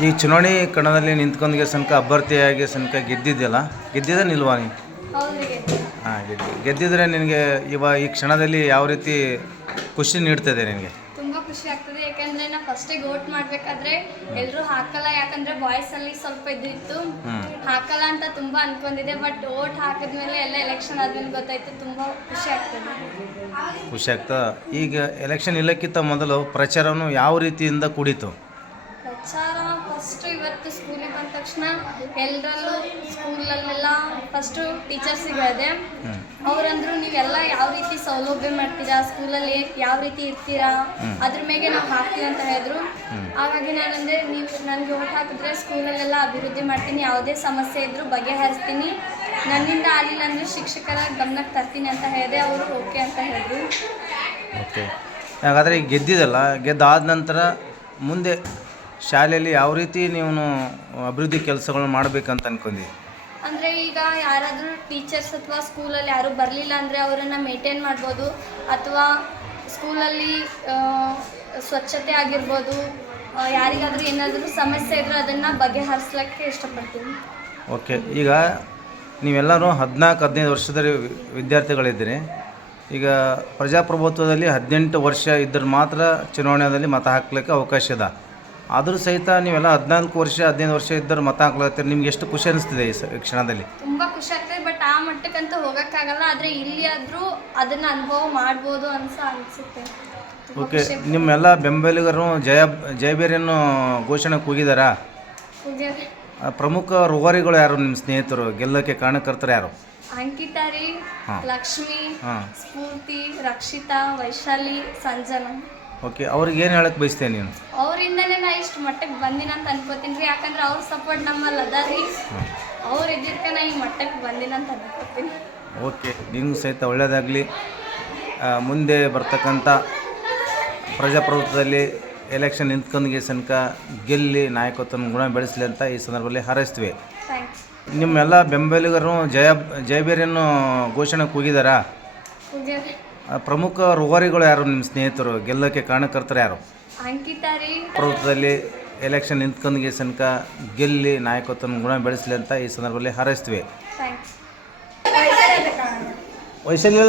ಈ ಚುನಾವಣೆ ಕಣದಲ್ಲಿ ನಿಂತ್ಕೊಂಡ್ಗೆ ಸನಕ ಅಭ್ಯರ್ಥಿಯಾಗಿ ಸನಕ ಗೆದ್ದಿದ್ಯಲ್ಲ, ಗೆದ್ದಿದ್ದ ನಿಲ್ವಾ ನೀ? ಹೌದ್ರಿಗೆ ಹಾಂ, ಗೆದ್ದಿದ್ರೆ ನಿನಗೆ ಈ ಕ್ಷಣದಲ್ಲಿ ಯಾವ ರೀತಿ ಖುಷಿ ನೀಡ್ತದೆ ನಿನಗೆ? ತುಂಬ ಖುಷಿ ಆಗ್ತದೆ. ಯಾಕಂದರೆ ನಾ ಫಸ್ಟಿಗೆ ವೋಟ್ ಮಾಡಬೇಕಾದ್ರೆ ಎಲ್ಲರೂ ಹಾಕಲ್ಲ, ಯಾಕಂದರೆ ಬಾಯ್ಸಲ್ಲಿ ಸ್ವಲ್ಪ ಇತ್ತು, ಹಾಕಲ್ಲ ಅಂತ ತುಂಬ ಅನ್ಕೊಂಡಿದ್ದೆ. ಬಟ್ ವೋಟ್ ಹಾಕಿದ್ಮೇಲೆ ಎಲ್ಲ ಎಲೆಕ್ಷನ್ ಆದ್ಮೇಲೆ ಗೊತ್ತಾಯ್ತು, ತುಂಬ ಖುಷಿ ಆಗ್ತದೆ. ಖುಷಿ ಆಗ್ತಾ. ಈಗ ಎಲೆಕ್ಷನ್ ಇಲ್ಲಕ್ಕಿಂತ ಮೊದಲು ಪ್ರಚಾರವನ್ನು ಯಾವ ರೀತಿಯಿಂದ ಕೂಡಿತು? ಪ್ರಚಾರ ಫಸ್ಟು ಇವತ್ತು ಸ್ಕೂಲಿಗೆ ಬಂದ ತಕ್ಷಣ ಎಲ್ಲರಲ್ಲೂ ಸ್ಕೂಲಲ್ಲೆಲ್ಲ ಫಸ್ಟು ಟೀಚರ್ಸಿಗೆ ಹೇಳಿದೆ. ಅವರಂದ್ರು ನೀವೆಲ್ಲ ಯಾವ ರೀತಿ ಸೌಲಭ್ಯ ಮಾಡ್ತೀರಾ, ಸ್ಕೂಲಲ್ಲಿ ಯಾವ ರೀತಿ ಇರ್ತೀರಾ, ಅದ್ರ ಮೇಲೆ ನಾವು ಹಾಕ್ತೀವಿ ಅಂತ ಹೇಳಿದ್ರು. ಹಾಗಾಗಿ ನಾನಂದರೆ ನೀವು ನನಗೆ ಓಟ್ ಹಾಕಿದ್ರೆ ಸ್ಕೂಲಲ್ಲೆಲ್ಲ ಅಭಿವೃದ್ಧಿ ಮಾಡ್ತೀನಿ, ಯಾವುದೇ ಸಮಸ್ಯೆ ಇದ್ದರೂ ಬಗೆಹರಿಸ್ತೀನಿ, ನನ್ನಿಂದ ಆಗಲಿಲ್ಲ ಅಂದರೆ ಶಿಕ್ಷಕರ ಗಮನಕ್ಕೆ ತರ್ತೀನಿ ಅಂತ ಹೇಳಿದೆ. ಅವರು ಓಕೆ ಅಂತ ಹೇಳಿದ್ರು. ಓಕೆ, ಹಾಗಾದರೆ ಈಗ ಗೆದ್ದಿದ್ದಲ್ಲ, ಗೆದ್ದಾದ ನಂತರ ಮುಂದೆ ಶಾಲೆಯಲ್ಲಿ ಯಾವ ರೀತಿ ನೀವು ಅಭಿವೃದ್ಧಿ ಕೆಲಸಗಳನ್ನ ಮಾಡಬೇಕಂತ ಅನ್ಕೊಂಡಿ? ಅಂದರೆ ಈಗ ಯಾರಾದರೂ ಟೀಚರ್ಸ್ ಅಥವಾ ಸ್ಕೂಲಲ್ಲಿ ಯಾರೂ ಬರಲಿಲ್ಲ ಅಂದರೆ ಅವರನ್ನು ಮೇಂಟೈನ್ ಮಾಡ್ಬೋದು, ಅಥವಾ ಸ್ಕೂಲಲ್ಲಿ ಸ್ವಚ್ಛತೆ ಆಗಿರ್ಬೋದು, ಯಾರಿಗಾದರೂ ಏನಾದರೂ ಸಮಸ್ಯೆ ಇದ್ದರೂ ಅದನ್ನು ಬಗೆಹರಿಸ್ಲಿಕ್ಕೆ ಇಷ್ಟಪಡ್ತೀನಿ. ಓಕೆ, ಈಗ ನೀವೆಲ್ಲರೂ 14-15 ವರ್ಷದ ವಿದ್ಯಾರ್ಥಿಗಳಿದ್ದೀರಿ. ಈಗ ಪ್ರಜಾಪ್ರಭುತ್ವದಲ್ಲಿ 18 ವರ್ಷ ಇದ್ದರೆ ಮಾತ್ರ ಚುನಾವಣೆಯಲ್ಲಿ ಮತ ಹಾಕ್ಲಿಕ್ಕೆ ಅವಕಾಶ ಇದೆ. ಆದರೂ ಸಹಿತ ನೀವೆಲ್ಲ 14 ವರ್ಷ 15 ವರ್ಷ ಇದ್ದರೆ ಮತ ಹಾಕ್ಲತ್ತೀರಿ. ನಿಮ್ಗೆ ಎಷ್ಟು ಖುಷಿ ಅನಿಸ್ತಿದೆ ಈ ಕ್ಷಣದಲ್ಲಿ? ತುಂಬ ಖುಷಿ ಆಗ್ತದೆ. ಬಟ್ ಆ ಮಟ್ಟಕ್ಕಂತೂ ಹೋಗೋಕ್ಕಾಗಲ್ಲ, ಆದರೆ ಇಲ್ಲಿ ಆದರೂ ಅದನ್ನು ಅನುಭವ ಮಾಡ್ಬೋದು ಅನಿಸುತ್ತೆ. ಓಕೆ, ನಿಮ್ಮೆಲ್ಲ ಬೆಂಬಲಿಗರು ಜಯಬೇರಿಯನ್ನು ಘೋಷಣೆ ಕೂಗಿದಾರಾ? ಪ್ರಮುಖ ರೂವಾರಿಗಳು ಯಾರು? ನಿಮ್ಮ ಸ್ನೇಹಿತರು ಗೆಲ್ಲಕ್ಕೆ ಕಾರಣಕರ್ತರು ಯಾರು? ಅಂಕಿತಾ ರೀ, ಲಕ್ಷ್ಮಿ, ಸ್ಫೂರ್ತಿ, ರಕ್ಷಿತಾ, ವೈಶಾಲಿ, ಸಂಜನಾ. ಓಕೆ, ಅವ್ರಿಗೆ ಏನು ಹೇಳಕ್ಕೆ ಬಯಸ್ತೇನೆ ನೀನು? ಅವರಿಂದಲೇ ನಾ ಇಷ್ಟು ಮಟ್ಟಕ್ಕೆ ಬಂದಿನ ಅಂತ ಅನ್ಕೋತೀನಿ ರೀ. ಯಾಕಂದ್ರೆ ಅವ್ರ ಸಪೋರ್ಟ್ ನಮ್ಮಲ್ಲಿ ಅದ ರೀ, ಅವ್ರು ಇದ್ದಿದ್ದಕ್ಕೆ ನಾ ಈ ಮಟ್ಟಕ್ಕೆ ಬಂದಿನ ಅಂತ ಅನ್ಕೋತೀನಿ. ಓಕೆ, ನಿಮಗೂ ಸಹಿತ ಒಳ್ಳೆಯದಾಗಲಿ. ಮುಂದೆ ಬರ್ತಕ್ಕಂಥ ಪ್ರಜಾಪ್ರಭುತ್ವದಲ್ಲಿ ಎಲೆಕ್ಷನ್ ನಿಂತ್ಕೊಂಡ್ಗೆ ತನಕ ಗೆಲ್ಲಿ ನಾಯಕತ್ವನ ಗುಣ ಬೆಳೆಸಲಿ ಅಂತ ಈ ಸಂದರ್ಭದಲ್ಲಿ ಹಾರೈಸ್ತೀವಿ. ಥ್ಯಾಂಕ್ಸ್. ನಿಮ್ಮೆಲ್ಲ ಬೆಂಬಲಿಗರು ಜಯಬೇರಿಯನ್ನು ಘೋಷಣೆ ಕೂಗಿದಾರಾ? ಪ್ರಮುಖ ರೂವಾರಿಗಳು ಯಾರು? ನಿಮ್ಮ ಸ್ನೇಹಿತರು ಗೆಲ್ಲಕ್ಕೆ ಕಾರಣಕರ್ತರು ಯಾರು? ಅಂಕಿತಾ ರೀ. ಪ್ರಭುತ್ವದಲ್ಲಿ ಎಲೆಕ್ಷನ್ ನಿಂತ್ಕೊಂಡ್ಗೆ ತನಕ ಗೆಲ್ಲಿ ನಾಯಕತ್ವನ ಗುಣ ಬೆಳೆಸಲಿ ಅಂತ ಈ ಸಂದರ್ಭದಲ್ಲಿ ಹಾರೈಸ್ತೀವಿ. ಥ್ಯಾಂಕ್ಸ್. ವೈಶಾಲಿ